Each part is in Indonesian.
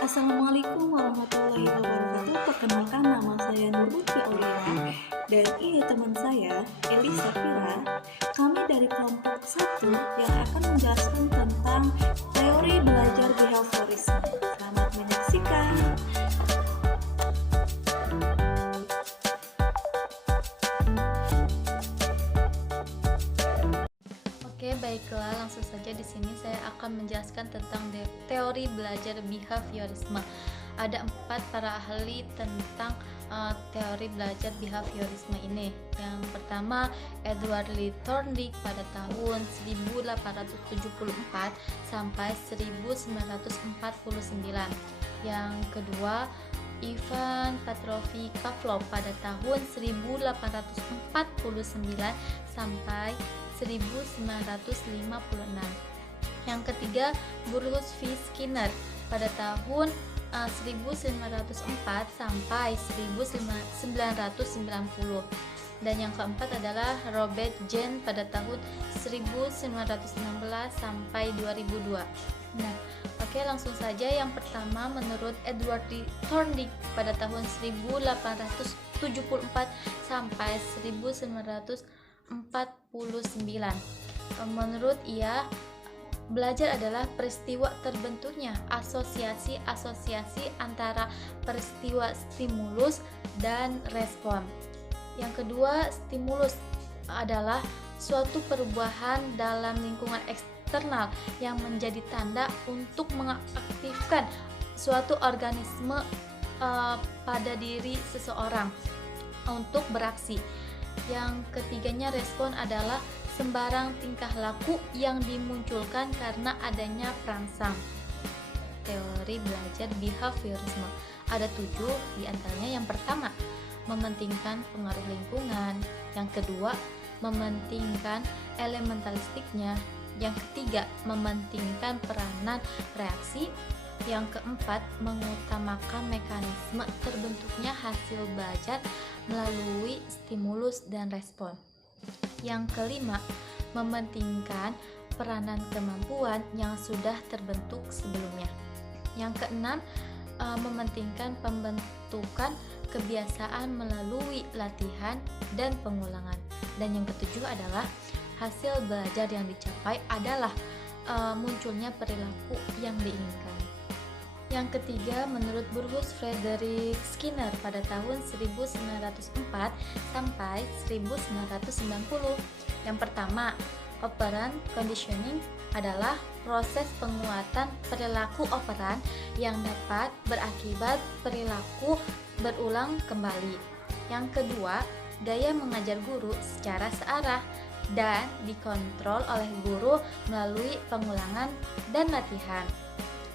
Assalamualaikum warahmatullahi wabarakatuh. Perkenalkan, nama saya Nur Lutfi Aulia dan ini teman saya Eli Safira. Kami dari kelompok 1 yang akan menjelaskan tentang teori belajar behaviorisme. Selamat menyaksikan. Oke, baiklah, langsung saja di sini saya akan menjelaskan tentang teori belajar behaviorisme. Ada 4 para ahli tentang teori belajar behaviorisme ini. Yang pertama, Edward Lee Thorndike pada tahun 1874 sampai 1949. Yang kedua, Ivan Petrovich Pavlov pada tahun 1849 sampai 1956. Yang ketiga, Burrhus V. Skinner pada tahun 1904 sampai 1990. Dan yang keempat adalah Robert Jahn pada tahun 1916 sampai 2002. Nah, oke, langsung saja. Yang pertama, menurut Edward Lee Thorndike pada tahun 1874 sampai 1949. Menurut ia, belajar adalah peristiwa terbentuknya asosiasi-asosiasi antara peristiwa stimulus dan respon. Yang kedua, stimulus adalah suatu perubahan dalam lingkungan eksternal yang menjadi tanda untuk mengaktifkan suatu organisme pada diri seseorang untuk beraksi. Yang ketiganya, respon adalah sembarang tingkah laku yang dimunculkan karena adanya perangsang. Teori belajar behaviorisme ada 7 diantaranya. Yang pertama, mementingkan pengaruh lingkungan. Yang kedua, mementingkan elementalistiknya. Yang ketiga, mementingkan peranan reaksi. Yang keempat, mengutamakan mekanisme terbentuknya hasil belajar melalui stimulus dan respon. Yang kelima, mementingkan peranan kemampuan yang sudah terbentuk sebelumnya. Yang keenam, mementingkan pembentukan kebiasaan melalui latihan dan pengulangan. Dan yang ketujuh adalah hasil belajar yang dicapai adalah munculnya perilaku yang diinginkan. Yang ketiga, menurut Burrhus Frederick Skinner pada tahun 1904 sampai 1990. Yang pertama, operant conditioning adalah proses penguatan perilaku operan yang dapat berakibat perilaku berulang kembali. Yang kedua, gaya mengajar guru secara searah dan dikontrol oleh guru melalui pengulangan dan latihan.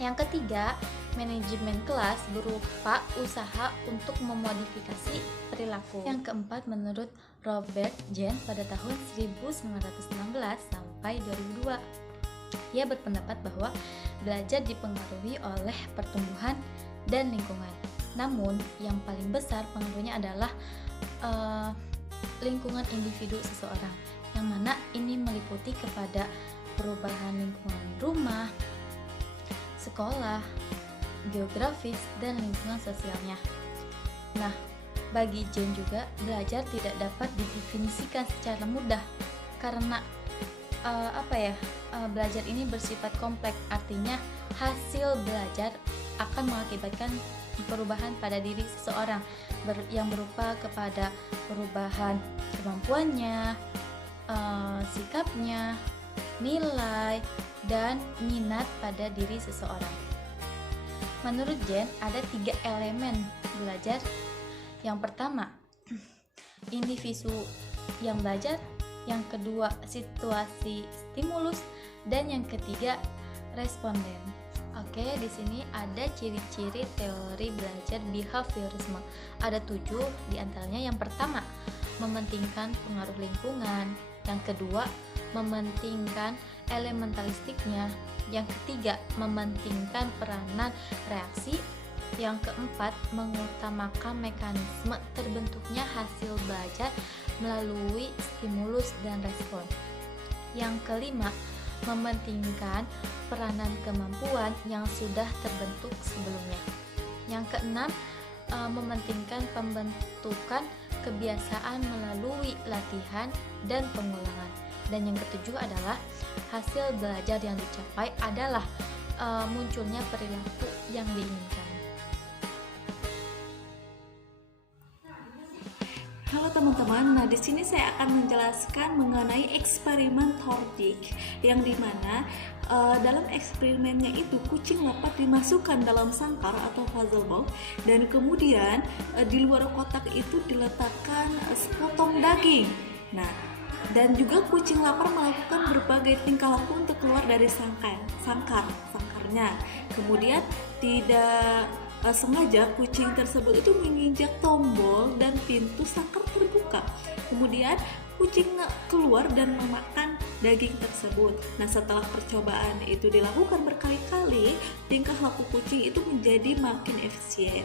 Yang ketiga, manajemen kelas berupa usaha untuk memodifikasi perilaku. Yang keempat, menurut Robert Jahn pada tahun 1916 sampai 2002. Ia berpendapat bahwa belajar dipengaruhi oleh pertumbuhan dan lingkungan. Namun, yang paling besar pengaruhnya adalah lingkungan individu seseorang, yang mana ini meliputi kepada perubahan lingkungan rumah, sekolah, geografis, dan lingkungan sosialnya. Nah, bagi Jahn juga, belajar tidak dapat didefinisikan secara mudah karena belajar ini bersifat kompleks. Artinya, hasil belajar akan mengakibatkan perubahan pada diri seseorang yang berupa kepada perubahan kemampuannya, sikapnya, nilai, dan minat pada diri seseorang. Menurut Jahn, ada 3 elemen belajar. Yang pertama, individu yang belajar. Yang kedua, situasi stimulus. Dan yang ketiga, responden. Oke, di sini ada ciri-ciri teori belajar behaviorisme. Ada 7 diantaranya. Yang pertama, mementingkan pengaruh lingkungan. Yang kedua, mementingkan elementalistiknya. Yang ketiga, mementingkan peranan reaksi. Yang keempat, mengutamakan mekanisme terbentuknya hasil belajar melalui stimulus dan respon. Yang kelima, mementingkan peranan kemampuan yang sudah terbentuk sebelumnya. Yang keenam, mementingkan pembentukan kebiasaan melalui latihan dan pengulangan. Dan yang ketujuh adalah hasil belajar yang dicapai adalah munculnya perilaku yang diinginkan. Halo teman-teman, nah di sini saya akan menjelaskan mengenai eksperimen Thorndike, yang dimana dalam eksperimennya itu kucing lapar dimasukkan dalam sangkar atau puzzle box, dan kemudian di luar kotak itu diletakkan sepotong daging. Nah, dan juga kucing lapar melakukan berbagai tingkah laku untuk keluar dari sangkarnya. Kemudian tidak sengaja kucing tersebut itu menginjak tombol dan pintu sangkar terbuka. Kemudian kucing keluar dan memakan daging tersebut. Nah, setelah percobaan itu dilakukan berkali-kali, tingkah laku kucing itu menjadi makin efisien.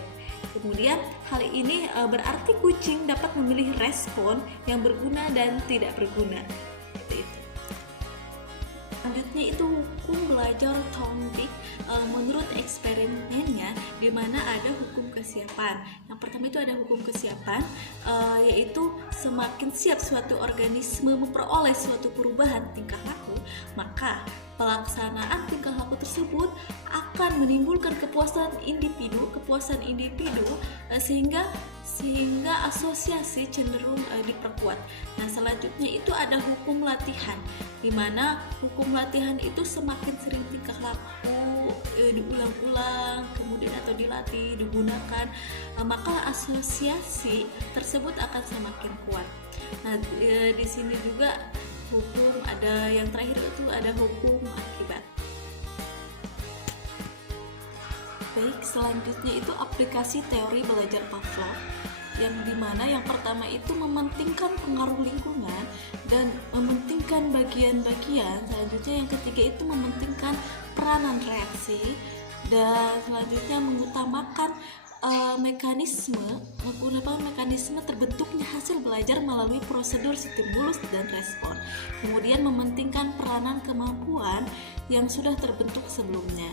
Kemudian hal ini berarti kucing dapat memilih respon yang berguna dan tidak berguna. Selanjutnya itu hukum belajar Thorndike menurut eksperimennya, di mana ada hukum kesiapan. Yang pertama itu ada hukum kesiapan, yaitu semakin siap suatu organisme memperoleh suatu perubahan tingkah laku, maka pelaksanaan tingkah laku tersebut akan menimbulkan kepuasan individu sehingga asosiasi cenderung diperkuat. Nah, selanjutnya itu ada hukum latihan, di mana hukum latihan itu semakin sering tingkah laku diulang-ulang kemudian atau dilatih digunakan, maka asosiasi tersebut akan semakin kuat. Nah, di sini juga hukum ada yang terakhir itu ada hukum akibat. Baik, selanjutnya itu aplikasi teori belajar Pavlov, yang dimana yang pertama itu mementingkan pengaruh lingkungan dan mementingkan bagian-bagian. Selanjutnya yang ketiga itu mementingkan peranan reaksi, dan selanjutnya mengutamakan menggunakan mekanisme terbentuknya hasil belajar melalui prosedur stimulus dan respon. Kemudian mementingkan peranan kemampuan yang sudah terbentuk sebelumnya.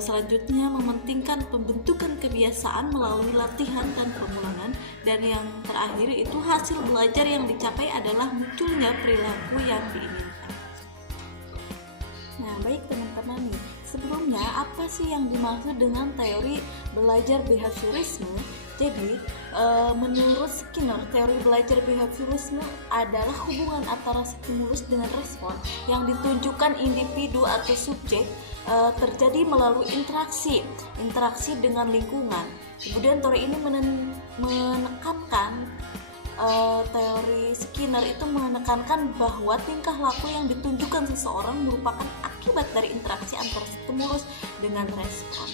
Selanjutnya mementingkan pembentukan kebiasaan melalui latihan dan pengulangan, dan yang terakhir itu hasil belajar yang dicapai adalah munculnya perilaku yang diinginkan. Nah, baik teman-teman nih, sebelumnya apa sih yang dimaksud dengan teori belajar behaviorisme? Jadi, menurut Skinner, teori belajar behaviorisme adalah hubungan antara stimulus dengan respon yang ditunjukkan individu atau subjek terjadi melalui interaksi dengan lingkungan. Kemudian teori ini menekankan teori Skinner itu menekankan bahwa tingkah laku yang ditunjukkan seseorang merupakan akibat dari interaksi antara stimulus dengan respon.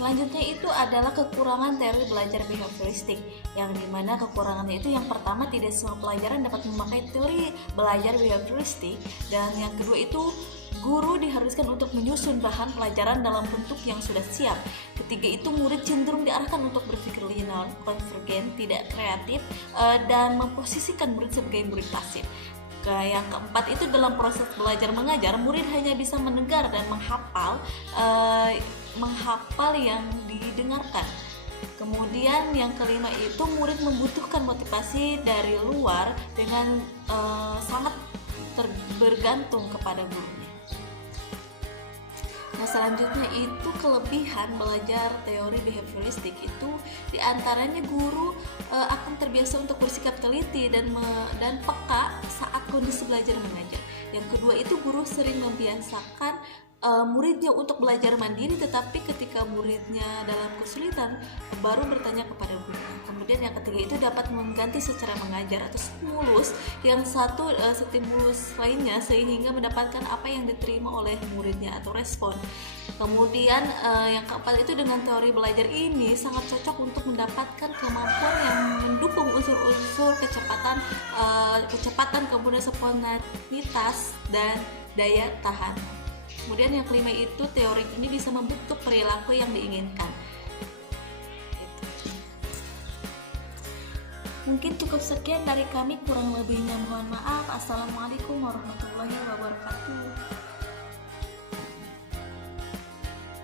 Selanjutnya itu adalah kekurangan teori belajar behavioristik, yang dimana kekurangannya itu yang pertama, tidak semua pelajaran dapat memakai teori belajar behavioristik, dan yang kedua itu guru diharuskan untuk menyusun bahan pelajaran dalam bentuk yang sudah siap. Ketiga itu murid cenderung diarahkan untuk berpikir linear, konvergen, tidak kreatif, dan memposisikan murid sebagai murid pasif. Yang keempat itu dalam proses belajar mengajar, murid hanya bisa mendengar dan menghafal yang didengarkan. Kemudian yang kelima itu murid membutuhkan motivasi dari luar dengan sangat bergantung kepada gurunya. Nah, selanjutnya itu kelebihan belajar teori behavioristik itu diantaranya guru akan terbiasa untuk bersikap teliti dan peka saat kondisi belajar mengajar. Yang kedua itu guru sering membiasakan muridnya untuk belajar mandiri, tetapi ketika muridnya dalam kesulitan baru bertanya kepada gurunya. Kemudian yang ketiga itu dapat mengganti secara mengajar atau stimulus yang satu stimulus lainnya sehingga mendapatkan apa yang diterima oleh muridnya atau respon. Kemudian yang keempat itu dengan teori belajar ini sangat cocok untuk mendapatkan kemampuan yang mendukung unsur-unsur kecepatan, kemudian spontanitas dan daya tahan. Kemudian yang kelima itu teori ini bisa membentuk perilaku yang diinginkan. Mungkin cukup sekian dari kami, kurang lebihnya mohon maaf. Assalamualaikum warahmatullahi wabarakatuh.